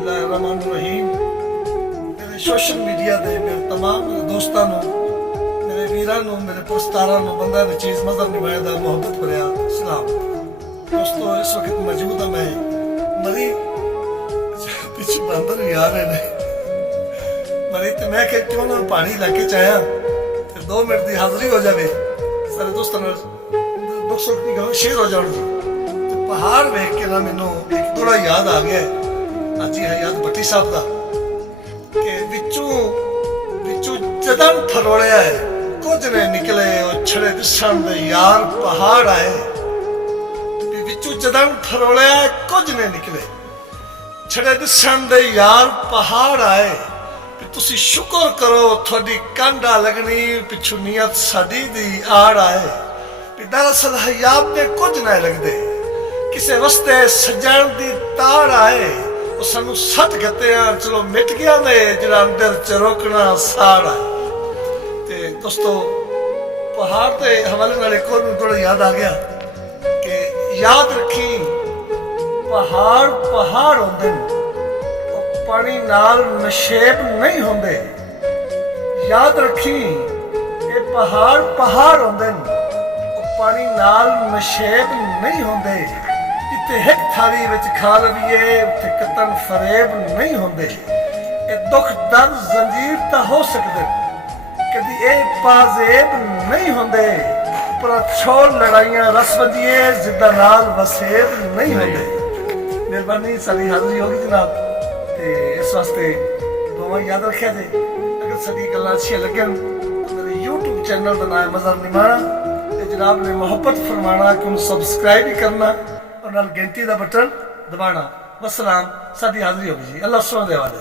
बिस्मिल्लाहिर्रहमानिर्रहीम। मेरे social media के मेरे तमाम दोस्तों, मेरे वीरों, मेरे पुरस्कारों, बंदा चीज़ मजहब नुमाइंदा मोहब्बत भरिया सलाम। दोस्तों, इस वक्त मौजूद है मैं मरी पिछले बंदर भी आ रहे हैं मरी, तो मैं क्यों ना पहाड़ी इलाके च आया तो 2 मिनट की हाज़री हो जाए सारे दोस्तों दुख सुख की गल शेयर हो जाए। पहाड़ वेख के ना मैनू एक थोड़ा याद आ गया अज ही है याद भट्टी साहब का कि विचों जदन फरोड़िया है कुछ ने निकले और छड़े दिसन दे यार पहाड़ आए। विचों जदन फरोड़िया है कुछ ने निकले छड़े दिसन दे यार पहाड़ आए। तुसी शुक्र करो थोड़ी कांडा लगनी पिछू नीयत साडी दी आड़ आए। दरअसल हयाब ने कुछ ना लगदे किसे वस्ते सजण दी ताड़ आए। वो सानू सट गते चलो मिट गया ने जरा अंदर च रोकना साड़ आए। ते दोस्तों, पहाड़ के हवाले नाल एक और थोड़ा याद आ गया कि याद रखी पहाड़ पहाड़ होंदे पानी नाल नशेब नहीं होंदे। याद रखी ये पहाड़ पहाड़ होंदे पानी नाल नशेब नहीं होंदे। इत्थे हिक थाली विच खा लवीए उत्थे कतन फरेब नहीं होंदे। ये दुख दर्द जंजीर तां हो सकदे कदी ये पाजेब नहीं होंदे। पर छोड़ लड़ाइयां रस वजिए जिद्दा नाल वसेब नहीं होंदे। मेहरबानी सारी हाज़री होगी जनाब। इस वास्ते दुआ याद रखा जे अगर साडी गल्लां अच्छी लगन तो मेरे यूट्यूब चैनल का नाम मजहब निमाणा जनाब ने मोहब्बत फरमाना कि सबसक्राइब ही करना और घंटी का बटन दबाना। वसलाम, साडी हाज़री होगी जी। अल्लाह सुने दे वाले।